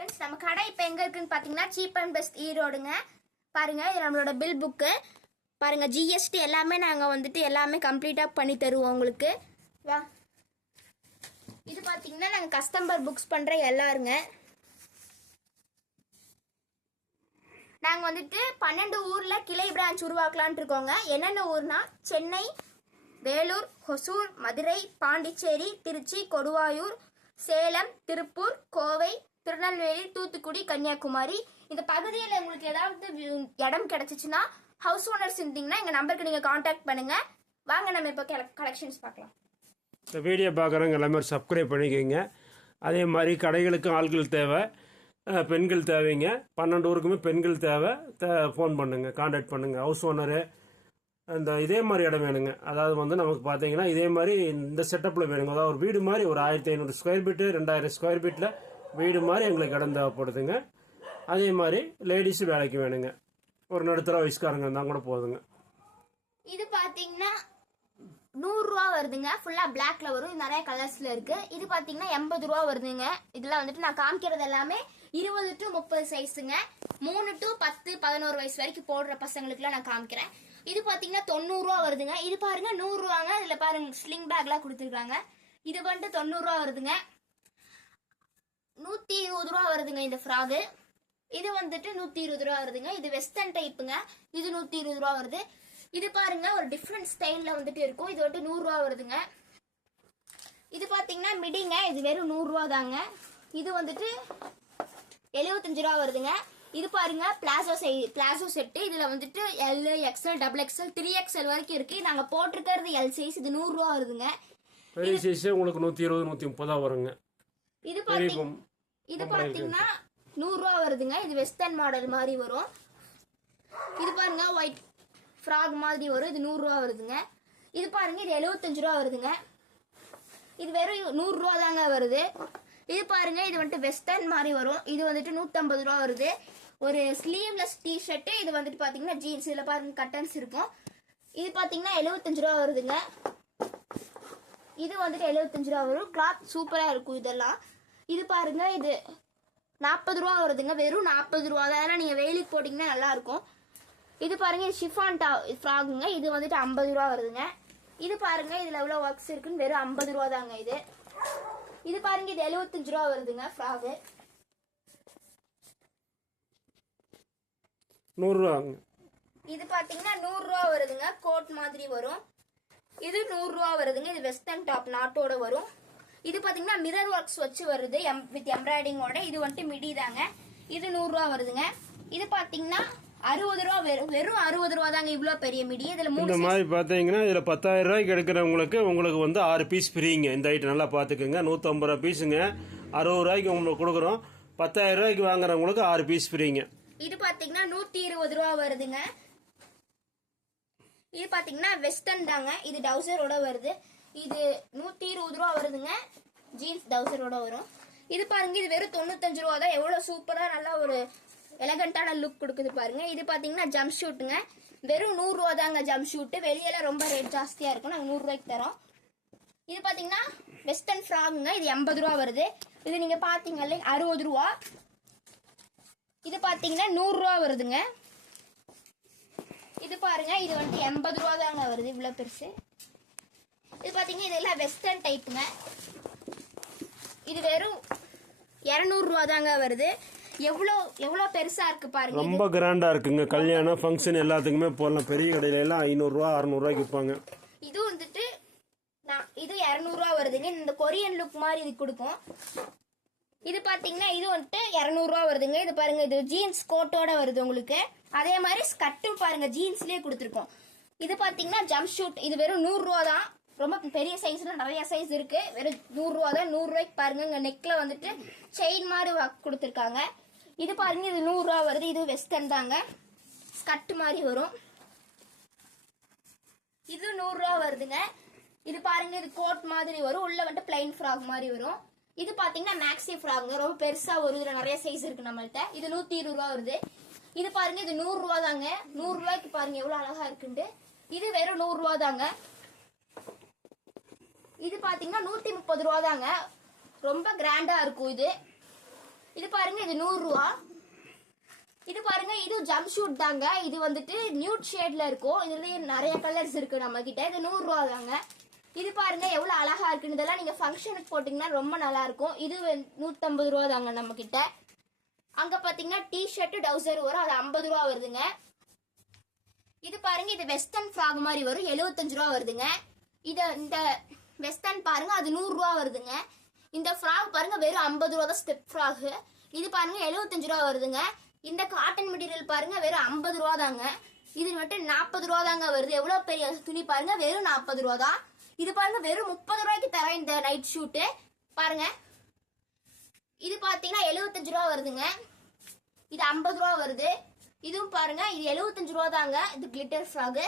Friends நம்ம கடை இப்போ எங்கே இருக்குன்னு பார்த்தீங்கன்னா சீப் அண்ட் பெஸ்ட் ஈரோடுங்க. பாருங்கள் இது நம்மளோட பில் புக்கு பாருங்கள் ஜிஎஸ்டி எல்லாமே நாங்கள் வந்துட்டு எல்லாமே கம்ப்ளீட்டாக பண்ணி தருவோம் உங்களுக்கு. வா. இது பார்த்தீங்கன்னா நாங்கள் கஸ்டமர் புக்ஸ் பண்ணுற எல்லாருங்க. நாங்கள் வந்துட்டு பன்னெண்டு ஊரில் கிளை பிரான்ச் உருவாக்கலான்ட்டு இருக்கோங்க. என்னென்ன ஊர்னா சென்னை வேலூர் ஹொசூர் மதுரை பாண்டிச்சேரி திருச்சி கொடுவாயூர் சேலம் திருப்பூர் கோவை திருநெல்வேலி தூத்துக்குடி கன்னியாகுமரி. இந்த பகுதியில் உங்களுக்கு ஏதாவது இடம் கிடைச்சிச்சுன்னா ஹவுஸ் ஓனர்ஸ் இருந்தீங்கன்னா எங்கள் நம்பருக்கு நீங்கள் காண்டாக்ட் பண்ணுங்க. வாங்க நம்ம இப்போ கலெக்ஷன்ஸ் பார்க்கலாம். இந்த வீடியோ பார்க்குறவங்க எல்லாமே சப்ஸ்கிரைப் பண்ணிக்கோங்க. அதே மாதிரி கடைகளுக்கும் ஆள்கள் தேவை. பெண்கள் தேவைங்க. பன்னெண்டு ஊருக்குமே பெண்கள் தேவை. ஃபோன் பண்ணுங்க காண்டாக்ட் பண்ணுங்க. ஹவுஸ் ஓனரு அந்த இதே மாதிரி இடம் வேணுங்க. அதாவது வந்து நமக்கு பார்த்தீங்கன்னா இதே மாதிரி இந்த செட்டப்பில் வேணுங்க. அதாவது ஒரு வீடு மாதிரி ஒரு ஆயிரத்தி ஐநூறு ஸ்கொயர் ஃபீட்டு ரெண்டாயிரம் ஸ்கொயர் ஃபீட்டில் வீடு மாதிரி எங்களுக்கு இடம் தேவைப்படுதுங்க அதே மாதிரி லேடிஸும் வேலைக்கு வேணுங்க. ஒரு நடுத்தர வயசுக்காரங்க இருந்தால் கூட போதுங்க. இது பார்த்தீங்கன்னா நூறுரூவா வருதுங்க. ஃபுல்லாக பிளாக்ல வரும். நிறைய கலர்ஸில் இருக்கு. இது பார்த்தீங்கன்னா எண்பது ரூபா வருதுங்க. இதெல்லாம் வந்துட்டு நான் காமிக்கிறது எல்லாமே இருபது டு முப்பது சைஸுங்க மூணு டு பத்து பதினோரு வயசு வரைக்கும் போடுற பசங்களுக்குலாம் நான் காமிக்கிறேன். இது பார்த்தீங்கன்னா தொண்ணூறுரூவா வருதுங்க. இது பாருங்க நூறுரூவாங்க இதில் பாருங்க ஸ்லிங் பேக்லாம் கொடுத்துருக்காங்க. இது வந்துட்டு தொண்ணூறுரூவா வருதுங்க. நூற்றி இருபது ரூபா வருதுங்க இந்த ஃப்ராகு. இது வந்துட்டு நூற்றி இருபது ரூபா வருதுங்க. இது வெஸ்டர்ன் டைப்புங்க இது நூற்றி இருபது ரூபா வருது. இது பாருங்க ஒரு டிஃப்ரெண்ட் ஸ்டைலில் வந்துட்டு இருக்கும். இது வந்துட்டு நூறுரூவா வருதுங்க. இது பார்த்தீங்கன்னா மிடிங்க. இது வெறும் நூறுரூவா தாங்க. இது வந்துட்டு எழுபத்தஞ்சு ரூபா வருதுங்க. இது பாருங்க பிளாசோ சை பிளாசோ செட்டு இதில் வந்துட்டு L XL double XL three XL வரைக்கும் இருக்கு. நாங்கள் போட்டிருக்கிறது எல் சைஸ் இது நூறுரூவா வருதுங்க. பெரிய சைஸே உங்களுக்கு நூற்றி இருபது நூற்றி முப்பதா வருங்க. இது பார்த்தீங்க இது பார்த்தீங்கன்னா நூறுரூவா வருதுங்க. இது வெஸ்டர்ன் மாடல் மாதிரி வரும். இது பாருங்க ஒயிட் ஃப்ராக் மாதிரி வரும். இது நூறுரூவா வருதுங்க. இது பாருங்க இது எழுபத்தஞ்சு ரூபா வருதுங்க. இது வெறும் நூறுரூவா தாங்க வருது. இது பாருங்க இது வந்துட்டு வெஸ்டர்ன் மாதிரி வரும். இது வந்துட்டு நூற்றம்பது ரூபா வருது. ஒரு ஸ்லீவ்லெஸ் டிஷர்ட்டு இது வந்துட்டு பார்த்தீங்கன்னா ஜீன்ஸ் இதில் பாருங்க கட்டன்ஸ் இருக்கும். இது பார்த்தீங்கன்னா எழுபத்தஞ்சு ரூபா வருதுங்க. இது வந்துட்டு எழுபத்தஞ்சு ரூபா வரும் கிளாத் சூப்பராக இருக்கும் இதெல்லாம். இது பாருங்க இது நாற்பது ரூபா வருதுங்க. வெறும் நாற்பது ரூபா ஏன்னா நீங்கள் வெயிலுக்கு போட்டிங்கன்னா நல்லா இருக்கும் இது பாருங்க இது ஷிஃபான் டா ஃப்ராகுங்க இது வந்துட்டு ஐம்பது ரூபா வருதுங்க. இது பாருங்க இதில் எவ்வளோ ஒர்க்ஸ் இருக்குன்னு. வெறும் ஐம்பது ரூபா தாங்க இது. இது பாருங்க இது எழுபத்தஞ்சு ரூபா வருதுங்க ஃப்ராகு நூறுரூவாங்க இது பார்த்தீங்கன்னா நூறுரூவா வருதுங்க. கோட் மாதிரி வரும். இது நூறுரூவா வருதுங்க. இது வெஸ்டர்ன் டாப் நாட்டோட வரும். இது பார்த்தீங்கன்னா மிரர் ஒர்க்ஸ் வச்சு வருது. எம் வித் எம்ப்ராய்டிங்கோட இது வந்துட்டு மிடி தாங்க. இது நூறுரூவா வருதுங்க. இது பார்த்தீங்கன்னா அறுபது ரூபா வெறும் வெறும் அறுபது ரூபா தாங்க இவ்வளோ பெரிய மிடி இதில் மூணு இந்த மாதிரி பார்த்தீங்கன்னா இதில் பத்தாயிரம் ரூபாய்க்கு எடுக்கிறவங்களுக்கு உங்களுக்கு வந்து ஆறு பீஸ் ஃப்ரீங்க இந்த ஐட்டம் நல்லா பார்த்துக்குங்க நூற்றம்பது ரூபா பீஸுங்க அறுபது ரூபாய்க்கு உங்களுக்கு கொடுக்குறோம். பத்தாயிரம் ரூபாய்க்கு வாங்குறவங்களுக்கு ஆறு பீஸ் ஃப்ரீங்க இது பார்த்தீங்கன்னா நூற்றி இருபது ரூபா வருதுங்க. இது பார்த்தீங்கன்னா வெஸ்டர்ன் தாங்க. இது டவுசரோட வருது. இது நூற்றி இருபது ரூபா வருதுங்க. ஜீன்ஸ் டவுசரோட வரும். இது பாருங்க இது வெறும் தொண்ணூத்தஞ்சு ரூபா தான். எவ்வளோ சூப்பராக நல்லா ஒரு எலகண்டான லுக் கொடுக்குது பாருங்க. இது பார்த்தீங்கன்னா ஜம்ப் ஷூட்டுங்க வெறும் நூறுரூவா தாங்க ஜம்ப் ஷூட்டு வெளியெல்லாம் ரொம்ப ரேட் ஜாஸ்தியாக இருக்கும். நாங்கள் நூறுரூவாய்க்கு தரோம். இது பார்த்தீங்கன்னா வெஸ்டர்ன் ஃப்ராகுங்க இது எண்பது ரூபா வருது. இது நீங்கள் பார்த்தீங்கல்ல அறுபது ரூபா. இது பார்த்தீங்கன்னா நூறுரூவா வருதுங்க. இது பாருங்க இது வந்துட்டு எண்பது ரூபா தாங்க வருது. இவ்வளோ பெருசு. இது பார்த்தீங்கன்னா இதெல்லாம் வெஸ்டர்ன் டைப்புங்க இது வெறும் இரநூறுவா தாங்க வருது. எவ்வளோ எவ்வளோ பெருசாக இருக்கு பாருங்க. ரொம்ப கிராண்டாக இருக்குங்க. கல்யாணம் ஃபங்க்ஷன் எல்லாத்துக்குமே போடலாம். பெரிய கடையில எல்லாம் ஐநூறுரூவா அறநூறுவாய்க்கு விற்பாங்க. இது வந்துட்டு நான் இது இரநூறுவா வருதுங்க. இந்த கொரியன் லுக் மாதிரி இது கொடுக்கும். இது பார்த்தீங்கன்னா இது வந்துட்டு இரநூறுவா வருதுங்க. இது பாருங்க இது ஜீன்ஸ் கோட்டோட வருது உங்களுக்கு. அதே மாதிரி ஸ்கர்ட்டும் பாருங்க ஜீன்ஸ்லேயே கொடுத்துருக்கோம். இது பார்த்தீங்கன்னா ஜம்ப் ஷூட் இது வெறும் நூறுரூவா தான் ரொம்ப பெரிய சைஸ்ல நிறைய சைஸ் இருக்கு. வெறும் நூறுரூவா தான் நூறுரூவாய்க்கு பாருங்க இங்கே நெக்கில் வந்துட்டு செயின் மாதிரி கொடுத்துருக்காங்க. இது பாருங்க இது நூறுரூவா வருது. இது வெஸ்டர்ன் தாங்க. ஸ்கட் மாதிரி வரும். இது நூறுரூவா வருதுங்க. இது பாருங்க இது கோட் மாதிரி வரும். உள்ள வந்துட்டு பிளைன் ஃப்ராக் மாதிரி வரும். இது பாத்தீங்கன்னா மேக்ஸி ஃப்ராக்ங்க ரொம்ப பெருசா வரும் இதுல நிறைய சைஸ் இருக்கு நம்மள்ட்ட. இது நூத்தி இருபது ரூபா வருது. இது பாருங்க இது நூறு ரூபா தாங்க நூறு ரூபாய்க்கு பாருங்க எவ்வளவு அழகா இருக்குண்டு இது வெறும் நூறு ரூபா தாங்க இது பாத்தீங்கன்னா நூத்தி முப்பது ரூபா தாங்க ரொம்ப கிராண்டா இருக்கும் இது. இது பாருங்க இது நூறு ரூபா. இது பாருங்க இது ஜம்ப் ஷூட் தாங்க. இது வந்துட்டு நியூட் ஷேட்ல இருக்கும். இதுலயே நிறைய கலர்ஸ் இருக்கு நம்ம கிட்ட இது நூறு ரூபா தாங்க இது பாருங்க எவ்வளவு அழகா இருக்குன்னு. இதெல்லாம் நீங்க ஃபங்க்ஷனுக்கு போட்டீங்கன்னா ரொம்ப நல்லா இருக்கும். இது வந்து நூத்தம்பது ரூபா தாங்க நம்ம கிட்ட அங்க பாத்தீங்கன்னா டி ஷர்ட் டவுசர் வரும். அது ஐம்பது ரூபா வருதுங்க. இது பாருங்க இது வெஸ்டர்ன் ஃப்ராக் மாதிரி வரும். 75 ரூபா வருதுங்க. இத இந்த வெஸ்டர்ன் பாருங்க அது நூறுரூவா வருதுங்க. இந்த ஃப்ராக் பாருங்க வெறும் ஐம்பது ரூபா தான் ஸ்டெப் ஃப்ராகு இது பாருங்க 75 ரூபா வருதுங்க. இந்த காட்டன் மெட்டீரியல் பாருங்க வெறும் ஐம்பது ரூபா தாங்க. இது மட்டும் நாற்பது ரூபா தாங்க வருது. எவ்வளோ பெரிய துணி பாருங்க வெறும் நாற்பது ரூபா தான். இது பாருங்க வெறும் முப்பது ரூபாய்க்கு தரேன் இந்த நைட் ஷூட்டு பாருங்க. இது பார்த்தீங்கன்னா எழுபத்தஞ்சு ரூபா வருதுங்க. இது ஐம்பது ரூபா வருது. இதுவும் பாருங்க இது 75 ரூபா தாங்க இது கிளிட்டர் ஃப்ராக்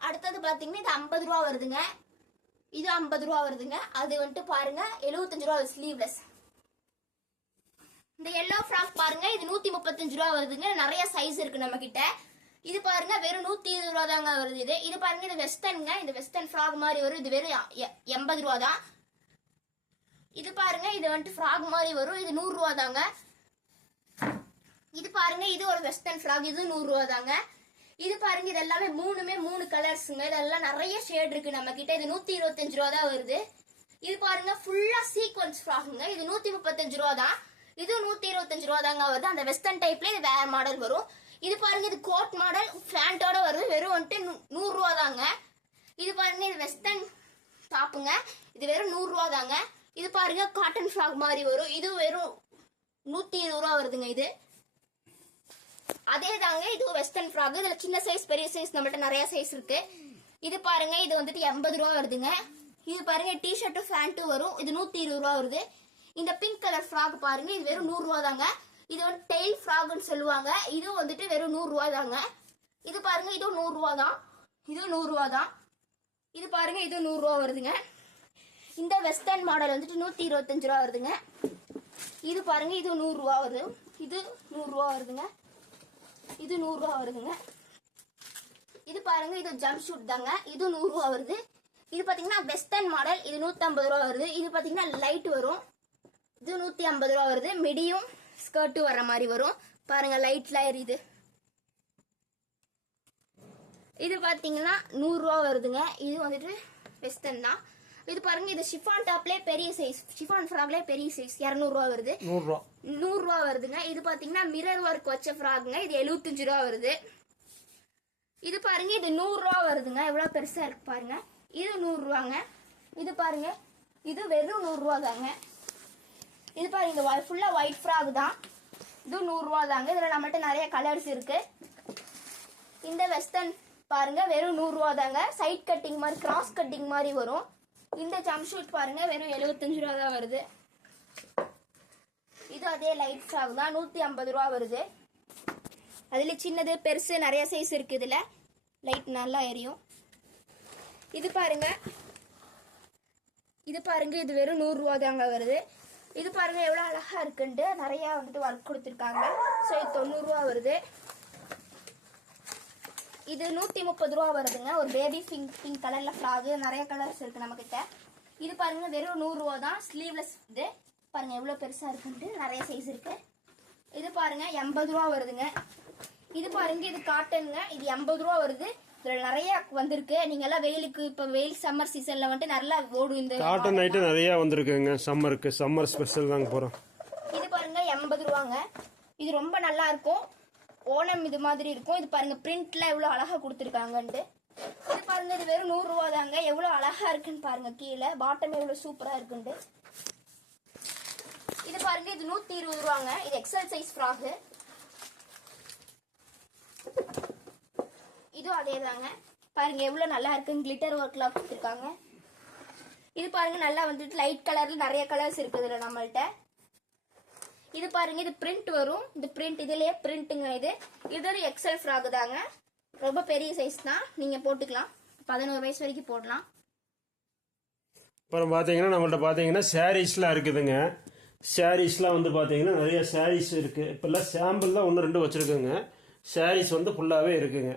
அடுத்தது பார்த்தீங்கன்னா இது ஐம்பது ரூபா வருதுங்க. இது ஐம்பது ரூபா வருதுங்க. அது வந்துட்டு பாருங்க 75 ரூபா ஸ்லீவ்லெஸ் இந்த எல்லோ ஃப்ராக் பாருங்க இது நூத்தி முப்பத்தஞ்சு ரூபா வருதுங்க. நிறைய சைஸ் இருக்கு நம்ம கிட்ட இது பாருங்க வெறும் நூத்தி இருபது ரூபா தாங்க வருது இது. இது பாருங்க இது வெஸ்டர்னுங்க இந்த வெஸ்டர்ன் ஃப்ராக் மாதிரி வரும். இது வெறும் எண்பது ரூபா தான். இது பாருங்க இது வந்துட்டு ஃப்ராக் மாதிரி வரும். இது நூறு ரூபா தாங்க. இது பாருங்க இது ஒரு வெஸ்டர்ன் ஃப்ராக் இது நூறு ரூபா தாங்க. இது பாருங்க இது எல்லாமே மூணுமே மூணு கலர்ஸுங்க இதெல்லாம் நிறைய ஷேட் இருக்கு நம்ம கிட்ட இது நூத்தி இருபத்தஞ்சு ரூபா தான் வருது. இது பாருங்க ஃபுல்லா சீக்வன்ஸ் ஃப்ராக்குங்க இது நூத்தி முப்பத்தஞ்சு ரூபா தான். இது நூத்தி இருபத்தஞ்சு ரூபா தாங்க வருது. அந்த வெஸ்டர்ன் டைப்ல இது வேற மாடல் வரும். இது பாருங்க இது கோட் மாடல் ஃபேண்டோட வருது. வெறும் வந்துட்டு நூ- நூறு ரூபா தாங்க. இது பாருங்க இது வெஸ்டர்ன் டாப்புங்க இது வெறும் நூறு ரூபா தாங்க. இது பாருங்க காட்டன் ஃப்ராக் மாதிரி வரும். இது வெறும் நூத்தி இருபது ரூபா வருதுங்க இது. அதே தாங்க இது வெஸ்டர்ன் ஃப்ராக் இதுல சின்ன சைஸ் பெரிய சைஸ் நம்மள்ட்ட நிறைய சைஸ் இருக்கு. இது பாருங்க இது வந்துட்டு எண்பது ரூபா வருதுங்க. இது பாருங்க டி ஷர்ட்டும் ஃபேண்ட்டும் வரும். இது நூத்தி இருபது ரூபா வருது. இந்த பிங்க் கலர் ஃப்ராக் பாருங்க இது வெறும் நூறு ரூபா தாங்க இது வந்து டெய்ல் ஃப்ராக்னு சொல்லுவாங்க. இதுவும் வந்துட்டு வெறும் நூறு ரூபா தாங்க இது பாருங்க இதுவும் நூறு ரூபா தான் இதுவும் நூறு ரூபா தான் இது பாருங்க இதுவும் நூறு ரூபா வருதுங்க. இந்த வெஸ்டர்ன் மாடல் வந்துட்டு நூத்தி இருபத்தஞ்சு ரூபா வருதுங்க. இது பாருங்க இது நூறு ரூபா வருது. இது நூறு ரூபா வருதுங்க. இது நூறுரூவா வருதுங்க. இது பாருங்க இது ஜம்ப் ஷூட் தாங்க. இது நூறுரூவா வருது. இது பார்த்தீங்கன்னா வெஸ்டர்ன் மாடல் இது நூற்றம்பது ரூபா வருது. இது பார்த்தீங்கன்னா லைட் வரும். இது நூற்றி ஐம்பது ரூபா வருது. மிடியும் ஸ்கர்ட்டும் வர மாதிரி வரும். பாருங்க லைட்லாம் எரியுது இது பார்த்தீங்கன்னா நூறுரூவா வருதுங்க. இது வந்துட்டு வெஸ்டர்ன் தான். இது பாருங்க இது ஷிஃபான் டாப்லேயே பெரிய சைஸ் ஷிஃபான் ஃப்ராக்லேயே பெரிய சைஸ் இரநூறுவா வருது. நூறுரூவா நூறு ரூபா வருதுங்க. இது பாத்தீங்கன்னா மிரர் ஒர்க் வச்ச ஃப்ராக்ங்க இது 75 ரூபா வருது. இது பாருங்க இது நூறு ரூபா வருதுங்க. எவ்வளவு பெருசா இருக்கு பாருங்க. இது நூறு ரூபாங்க. இது பாருங்க இது வெறும் நூறு ரூபா தாங்க. இது பாருங்க இது ஃபுல்லா ஒயிட் ஃப்ராக் தான். இது நூறு ரூபா தாங்க. இதுல நம்மகிட்ட நிறைய கலர்ஸ் இருக்கு. இந்த வெஸ்டர்ன் பாருங்க வெறும் நூறு ரூபா தாங்க. சைட் கட்டிங் மாதிரி கிராஸ் கட்டிங் மாதிரி வரும். இந்த ஜம்ப் ஷூட் பாருங்க வெறும் 75 ரூபா தான் வருது. அதே லைட் ஃப்ராக் தான். நூற்றி ஐம்பது ரூபா வருது. அதில் சின்னது பெருசு நிறைய சைஸ் இருக்குது இதில். லைட் நல்லா எரியும். இது பாருங்க. இது பாருங்க இது வெறும் நூறுரூவா தாங்க வருது. இது பாருங்க எவ்வளோ அழகாக இருக்குன்ட்டு நிறையா வந்துட்டு ஒர்க் கொடுத்துருக்காங்க. ஸோ இது தொண்ணூறுரூவா வருது. இது நூற்றி முப்பது ரூபா வருதுங்க. ஒரு பேபி பிங்க் பிங்க் கலரில் ஃப்ளாக் நிறைய கலர்ஸ் இருக்குது நம்மக்கிட்ட இது பாருங்க வெறும் நூறுரூவா தான். ஸ்லீவ்லெஸ் இது. பாருங்க எவ்வளவு பெருசா இருக்குன்ட்டு நிறைய சைஸ் இருக்கு. இது பாருங்க எண்பது ரூபா வருதுங்க. இது பாருங்க இது காட்டனுங்க இது எண்பது ரூபா வருது. இதுல நிறைய வந்திருக்கு. நீங்க எல்லாம் வெயிலுக்கு இப்ப வெயில் சம்மர் சீசன்ல வந்துட்டு நல்லா ஓடும் இந்த காட்டன் ஐட்டம் நிறையா வந்திருக்குங்க. சம்மருக்கு சம்மர் ஸ்பெஷல் தாங்க போகிறோம் இது பாருங்க எண்பது ரூபாங்க. இது ரொம்ப நல்லா இருக்கும். ஓணம் இது மாதிரி இருக்கும். இது பாருங்க பிரிண்ட்ல எவ்வளவு அழகா கொடுத்துருக்காங்கன்ட்டு. இது பாருங்க இது வெறும் நூறு ரூபா தாங்க எவ்வளவு அழகா இருக்குன்னு பாருங்க கீழே. பாட்டம் எவ்வளவு சூப்பரா இருக்குன்ட்டு. பாருங்க இது நூத்தி இருபது ரூபாங்க. இது எக்ஸல் சைஸ் ஃப்ராக் இதுவும் அதே தாங்க பாருங்க எவ்வளவு நல்லா இருக்குன்னு கிளிட்டர் ஒர்க்லாம் கொடுத்துருக்காங்க. இது பாருங்க நல்லா வந்துட்டு லைட் கலர்ல நிறைய கலர்ஸ் இருக்குது இதுல நம்மள்ட்ட. இது பாருங்க இது பிரிண்ட் வரும். இது பிரிண்ட் இதுலயே பிரிண்ட்டுங்க இது. இது ஒரு எக்ஸல் ஃப்ராக் தாங்க. ரொம்ப பெரிய சைஸ் தான். நீங்க போட்டுக்கலாம். பதினோரு வயசு வரைக்கும் போடலாம். அப்புறம் பார்த்தீங்கன்னா நம்மள்ட்ட பார்த்தீங்கன்னா சாரீஸ்லாம் இருக்குதுங்க. சாரீஸ்லாம் வந்து பார்த்தீங்கன்னா நிறைய சாரீஸ் இருக்குது இப்போல்லாம் சாம்பிள் தான் ஒன்று ரெண்டு வச்சுருக்கோங்க. சாரீஸ் வந்து ஃபுல்லாகவே இருக்குங்க.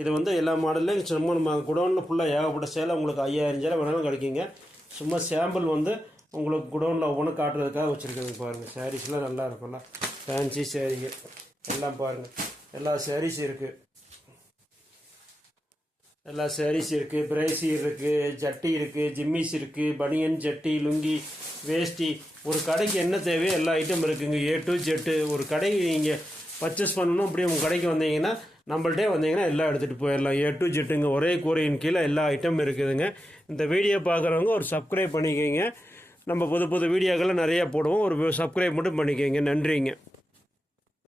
இது வந்து எல்லா மாடல்லையும் சும்மா நம்ம குடோனில் ஃபுல்லாக ஏகப்பட்ட சேலை உங்களுக்கு ஐயாயிரம் சேலை வேணாலும் கிடைக்குங்க. சும்மா சாம்பிள் வந்து உங்களுக்கு குடோனில் ஒவ்வொன்றும் காட்டுறதுக்காக வச்சுருக்கேங்க பாருங்கள் சாரீஸ்லாம் நல்லா இருக்கும்ல. ஃபேன்சி சாரீங்க எல்லாம் பாருங்கள் எல்லா சாரீஸ் இருக்குது எல்லா சாரீஸ் இருக்குது பிரேசி இருக்குது ஜட்டி இருக்குது ஜிம்மிஸ் இருக்குது பனியன் ஜட்டி லுங்கி வேஷ்டி. ஒரு கடைக்கு என்ன தேவையோ எல்லா ஐட்டம் இருக்குங்க. ஏ டு ஜெட்டு ஒரு கடைக்கு நீங்கள் பர்ச்சேஸ் பண்ணணும் அப்படியே உங்கள் கடைக்கு வந்தீங்கன்னா நம்மள்ட்டே வந்தீங்கன்னா எல்லாம் எடுத்துகிட்டு போயிடலாம். ஏ டு ஜெட்டுங்க ஒரே கூரையின் கீழே எல்லா ஐட்டம் இருக்குதுங்க. இந்த வீடியோ பார்க்குறவங்க ஒரு சப்ஸ்கிரைப் பண்ணிக்கோங்க. நம்ம புது புது வீடியோக்கெல்லாம் நிறையா போடுவோம். ஒரு சப்ஸ்கிரைப் மட்டும் பண்ணிக்கோங்க. நன்றிங்க.